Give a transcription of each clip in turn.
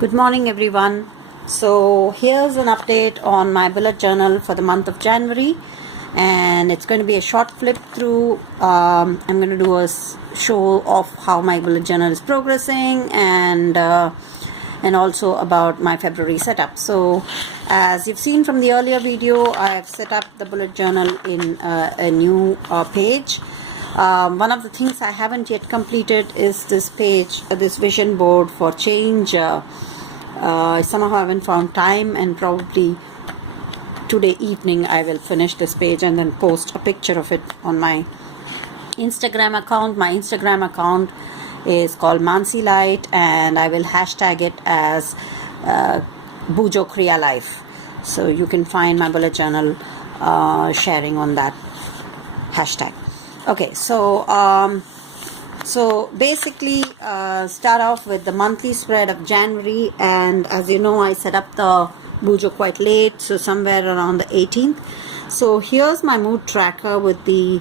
Good morning, everyone. So here's an update on my bullet journal for the month of January, and it's going to be a short flip through. I'm going to do a show of how my bullet journal is progressing, and also about my February setup. So as you've seen from the earlier video, I have set up the bullet journal in a new page. One of the things I haven't yet completed is this page, this vision board for change. Somehow I haven't found time, and probably today evening I will finish this page and then post a picture of it on my Instagram account. My Instagram account is called Mansi Light, and I will hashtag it as bujo Kriya Life. So you can find my bullet journal sharing on that hashtag. Okay, so basically start off with the monthly spread of January, and as you know, I set up the bujo quite late, so somewhere around the 18th. So here's my mood tracker with the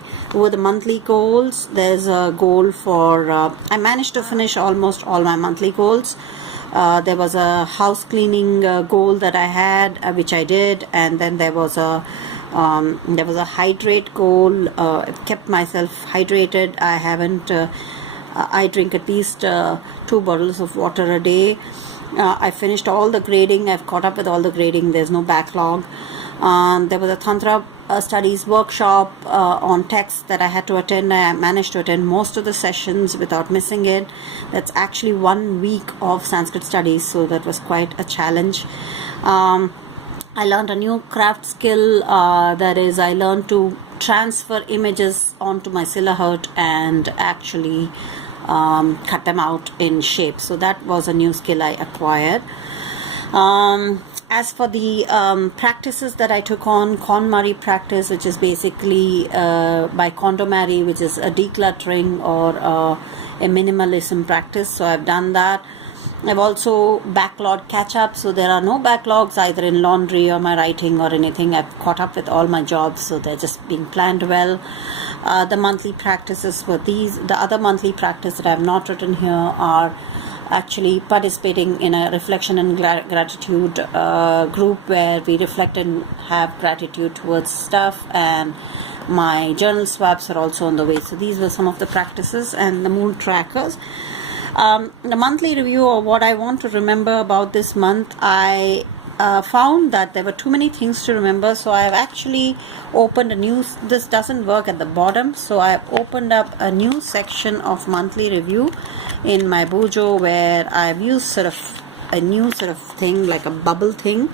monthly goals. There's a goal for I managed to finish almost all my monthly goals. There was a house cleaning goal that I had, which I did, and then there was a hydrate goal. It kept myself hydrated. I drink at least 2 bottles of water a day. I finished all the grading. I've caught up with all the grading. There's no backlog. There was a Tantra studies workshop on text that I had to attend. I managed to attend most of the sessions without missing it. That's actually 1 week of Sanskrit studies, so that was quite a challenge. I learned a new craft skill, that is, I learned to transfer images onto my Silahut and actually cut them out in shape. So that was a new skill I acquired. As for the practices that I took on, KonMari practice, which is basically by Kondomari, which is a decluttering or a minimalism practice. So I've done that. I've also backlogged catch up, so there are no backlogs either in laundry or my writing or anything. I've caught up with all my jobs, so they're just being planned well. The monthly practices were these. The other monthly practice that I have not written here are actually participating in a reflection and gratitude group where we reflect and have gratitude towards stuff, and my journal swaps are also on the way. So these were some of the practices and the mood trackers. The monthly review, or what I want to remember about this month, I found that there were too many things to remember, so I have actually opened a new, this doesn't work at the bottom, so I have opened up a new section of monthly review in my bujo where I've used sort of a new sort of thing, like a bubble thing.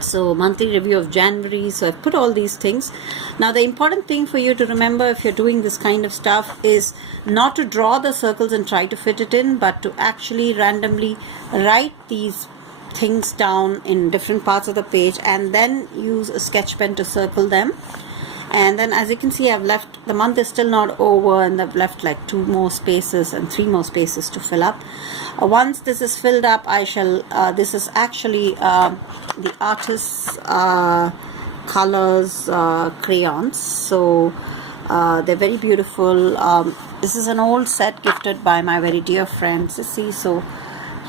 So monthly review of January. So I've put all these things. Now the important thing for you to remember if you're doing this kind of stuff is not to draw the circles and try to fit it in, but to actually randomly write these things down in different parts of the page and then use a sketch pen to circle them. And then as you can see, I've left, the month is still not over, and I've left like 2 more spaces and 3 more spaces to fill up. Once this is filled up, I shall, this is actually the artist's colors crayons. So they're very beautiful. This is an old set gifted by my very dear friend Sissy. So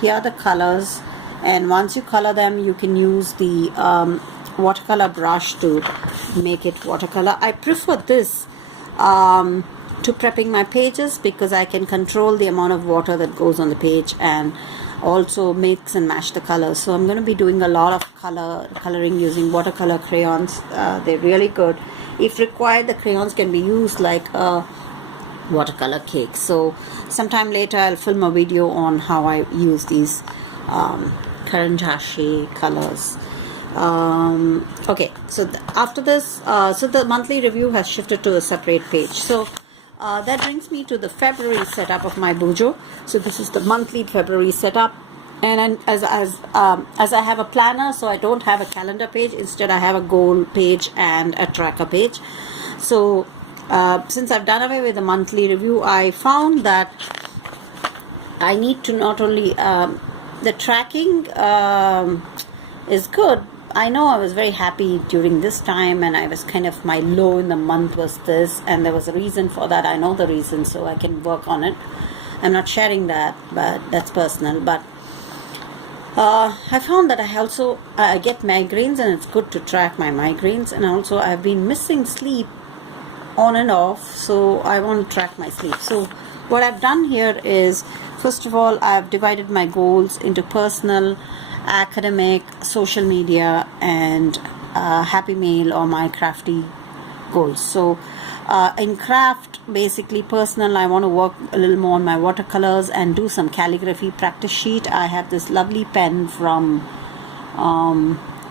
here are the colors, and once you color them, you can use the watercolor brush to make it watercolor. I prefer this to prepping my pages because I can control the amount of water that goes on the page and also mix and match the colors. So I'm going to be doing a lot of coloring using watercolor crayons. They're really good. If required, the crayons can be used like a watercolor cake. So sometime later I'll film a video on how I use these Karanjashi colors. Okay, so after this, so the monthly review has shifted to a separate page. So that brings me to the February setup of my bujo. So this is the monthly February setup, and as I have a planner, so I don't have a calendar page. Instead, I have a goal page and a tracker page. So since I've done away with the monthly review, I found that I need to not only the tracking is good. I know I was very happy during this time, and I was kind of, my low in the month was this, and there was a reason for that. I know the reason, so I can work on it. I'm not sharing that, but that's personal. But I found that I get migraines, and it's good to track my migraines. And also, I've been missing sleep on and off, so I want to track my sleep. So what I've done here is, first of all, I've divided my goals into personal, academic, social media, and happy mail or my crafty goals. So in craft, basically personal, I want to work a little more on my watercolors and do some calligraphy practice sheet. I have this lovely pen from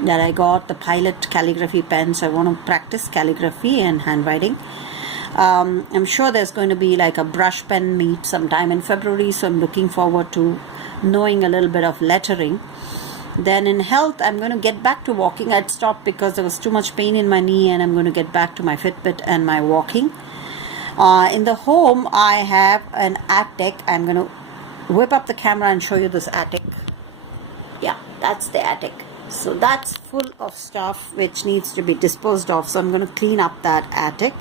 that I got, the Pilot calligraphy pen, so I want to practice calligraphy and handwriting. I'm sure there's going to be like a brush pen meet sometime in February, so I'm looking forward to knowing a little bit of lettering. Then in health, I'm going to get back to walking. I'd stopped because there was too much pain in my knee, and I'm going to get back to my Fitbit and my walking. In the home, I have an attic. I'm going to whip up the camera and show you this attic. Yeah, that's the attic. So that's full of stuff which needs to be disposed of. So I'm going to clean up that attic.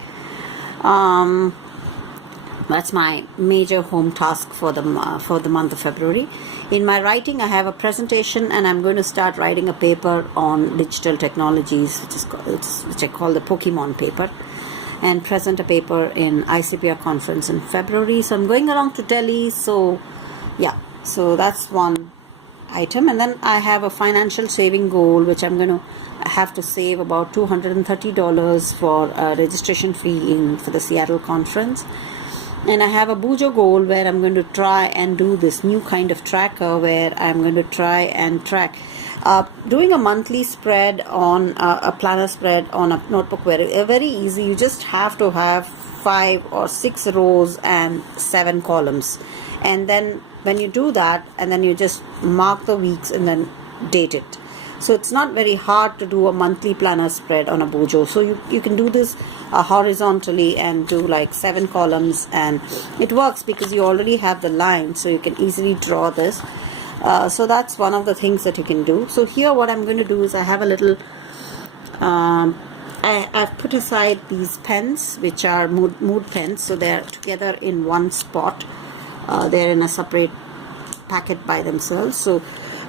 That's my major home task for the month of February. In my writing, I have a presentation, and I'm going to start writing a paper on digital technologies, which I call the Pokemon paper, and present a paper in ICPR conference in February. So I'm going around to Delhi. So yeah, so that's one item. And then I have a financial saving goal, which I'm going to have to save about $230 for a registration fee for the Seattle conference. And I have a bujo goal where I'm going to try and do this new kind of tracker where I'm going to try and track. Doing a monthly spread on a planner spread on a notebook, very easy. You just have to have 5 or 6 rows and 7 columns. And then when you do that, and then you just mark the weeks and then date it. So it's not very hard to do a monthly planner spread on a bujo. So you can do this horizontally and do like 7 columns, and it works because you already have the line, so you can easily draw this. So that's one of the things that you can do. So here what I'm going to do is I have a little I've put aside these pens, which are mood pens, so they're together in one spot. They're in a separate packet by themselves. So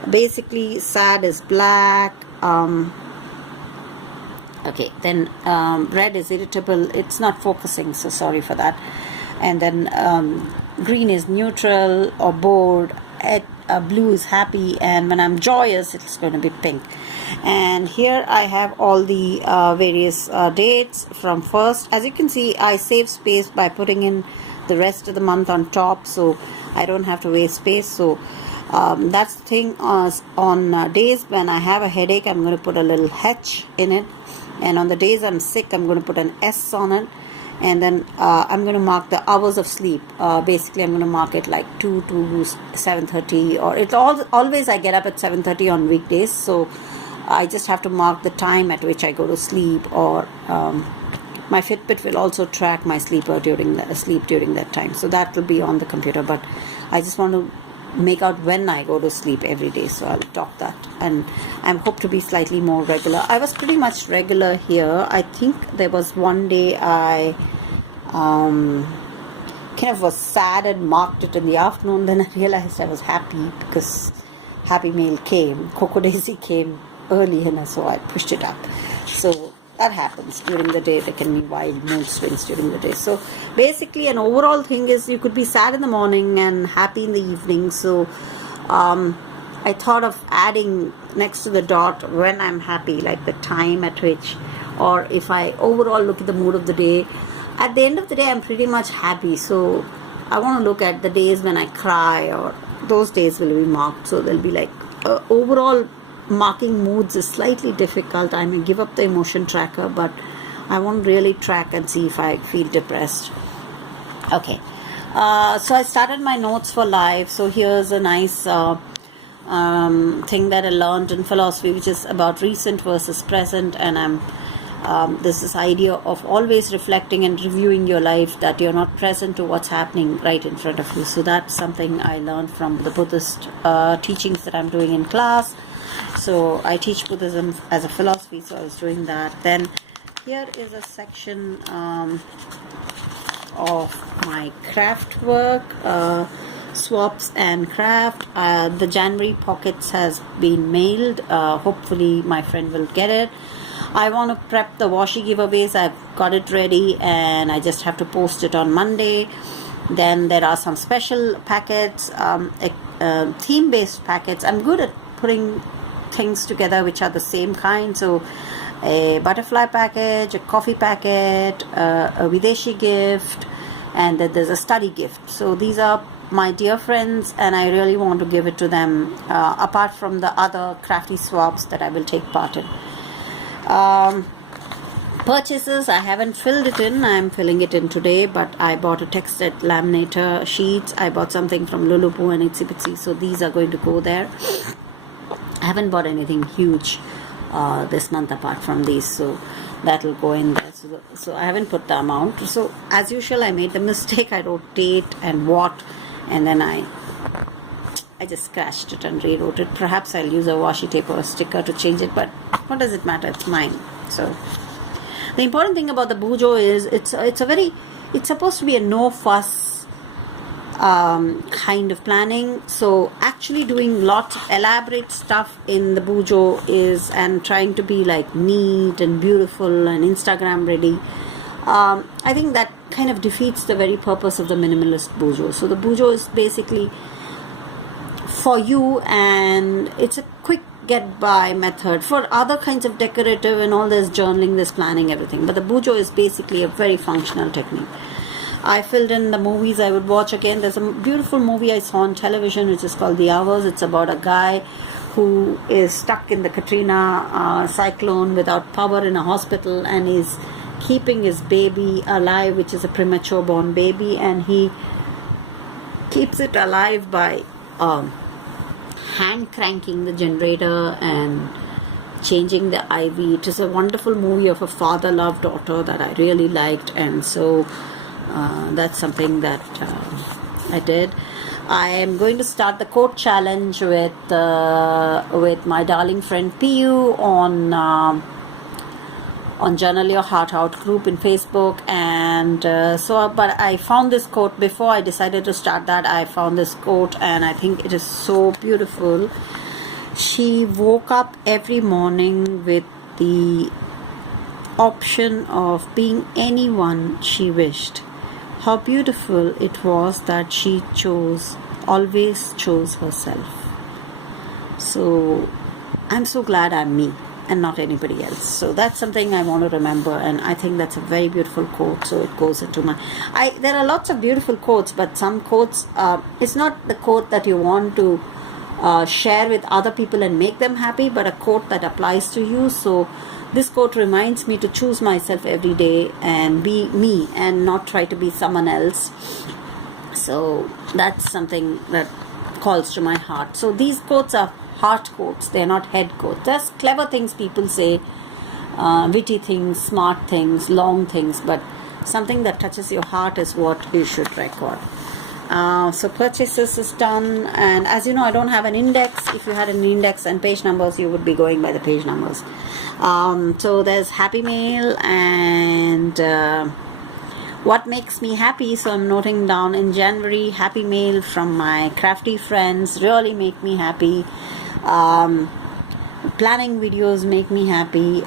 basically sad is black, okay, then red is irritable, it's not focusing, so sorry for that. And then green is neutral or bored, blue is happy, and when I'm joyous, it's going to be pink. And here I have all the various dates from first. As you can see, I save space by putting in the rest of the month on top, so I don't have to waste space. So that's the thing. On days when I have a headache, I'm going to put a little H in it, and on the days I'm sick, I'm going to put an S on it. And then I'm going to mark the hours of sleep. Basically, I'm going to mark it like 2 to 7:30, or it's always I get up at 7:30 on weekdays, so I just have to mark the time at which I go to sleep. Or my Fitbit will also track my sleep during that time, so that will be on the computer. But I just want to make out when I go to sleep every day, so I'll talk that, and I hope to be slightly more regular. I was pretty much regular here. I think there was one day I kind of was sad and marked it in the afternoon. Then I realized I was happy because Happy Mail came, Coco Daisy came early, and so I pushed it up. So that happens during the day. There can be wild mood swings during the day. So basically an overall thing is you could be sad in the morning and happy in the evening. So I thought of adding next to the dot when I'm happy, like the time at which, or if I overall look at the mood of the day. At the end of the day, I'm pretty much happy. So I want to look at the days when I cry, or those days will be marked. So there'll be like overall marking moods is slightly difficult. I may give up the emotion tracker, but I want to really track and see if I feel depressed. Okay, so I started my notes for life. So here's a nice thing that I learned in philosophy, which is about recent versus present. And there's this idea of always reflecting and reviewing your life, that you're not present to what's happening right in front of you. So that's something I learned from the Buddhist teachings that I'm doing in class. So I teach Buddhism as a philosophy, so I was doing that. Then here is a section of my craft work. swaps and craft. The January pockets has been mailed. Hopefully my friend will get it. I want to prep the washi giveaways. I've got it ready and I just have to post it on Monday. Then there are some special packets, theme-based packets. I'm good at putting things together which are the same kind. So a butterfly package, a coffee packet, a Videshi gift, and then there's a study gift. So these are my dear friends and I really want to give it to them, apart from the other crafty swaps that I will take part in. Purchases, I haven't filled it in. I'm filling it in today, but I bought a texted laminator sheets. I bought something from Lulupu and Itsy Bitsy, so these are going to go there. I haven't bought anything huge this month apart from these, so that will go in there. So I haven't put the amount. So as usual, I made the mistake. I wrote date and what, and then I just scratched it and rewrote it. Perhaps I'll use a washi tape or a sticker to change it, but what does it matter? It's mine. So the important thing about the bujo is it's supposed to be a no fuss kind of planning. So actually doing lots of elaborate stuff in the bujo is, and trying to be like neat and beautiful and Instagram ready, I think that kind of defeats the very purpose of the minimalist bujo. So the bujo is basically for you, and it's a quick get by method. For other kinds of decorative and all, there's journaling, there's planning, everything, but the bujo is basically a very functional technique. I filled in the movies I would watch again. There's a beautiful movie I saw on television which is called The Hours. It's about a guy who is stuck in the Katrina cyclone without power in a hospital, and is keeping his baby alive, which is a premature born baby, and he keeps it alive by hand cranking the generator and changing the IV. It is a wonderful movie of a father love daughter that I really liked, and so that's something that I did. I am going to start the quote challenge with my darling friend Piyu on Journal Your Heart Out group in Facebook, and but I found this quote before I decided to start that. I found this quote and I think it is so beautiful. She woke up every morning with the option of being anyone she wished. How beautiful it was that she always chose herself. So I'm so glad I'm me and not anybody else. So that's something I want to remember, and I think that's a very beautiful quote. So it goes into there are lots of beautiful quotes, but some quotes, it's not the quote that you want to share with other people and make them happy, but a quote that applies to you. So this quote reminds me to choose myself every day and be me and not try to be someone else. So that's something that calls to my heart. So these quotes are heart quotes, they're not head quotes. There's clever things people say, witty things, smart things, long things, but something that touches your heart is what you should record. So purchases is done, and as you know, I don't have an index. If you had an index and page numbers, you would be going by the page numbers. So there's Happy Mail and what makes me happy. So I'm noting down in January, Happy Mail from my crafty friends really make me happy. Planning videos make me happy.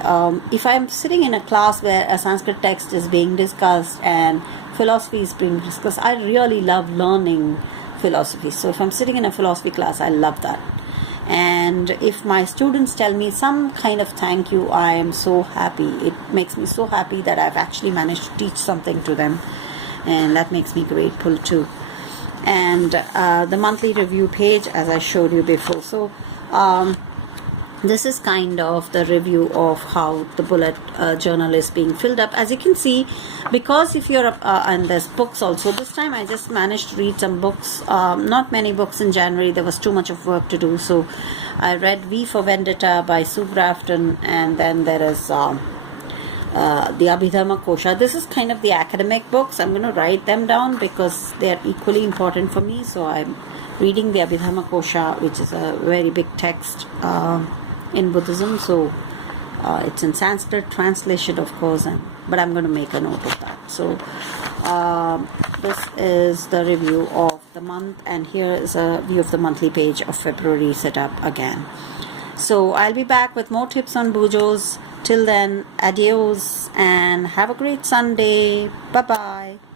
If I'm sitting in a class where a Sanskrit text is being discussed and philosophy is being discussed, I really love learning philosophy. So if I'm sitting in a philosophy class, I love that. And if my students tell me some kind of thank you, I am so happy. It makes me so happy that I've actually managed to teach something to them, and that makes me grateful too. And the monthly review page, as I showed you before. So this is kind of the review of how the bullet journal is being filled up. As you can see, because if you're and there's books also. This time I just managed to read some books, not many books in January. There was too much of work to do, so I read V for Vendetta by Sue Grafton, and then there is the Abhidharma Kosha. This is kind of the academic books. I'm going to write them down because they are equally important for me. So I'm reading the Abhidharma Kosha, which is a very big text in Buddhism. So it's in Sanskrit translation, of course, but I'm going to make a note of that. So this is the review of the month, and here is a view of the monthly page of February set up again. So I'll be back with more tips on bujos. Till then, adios and have a great Sunday. Bye bye.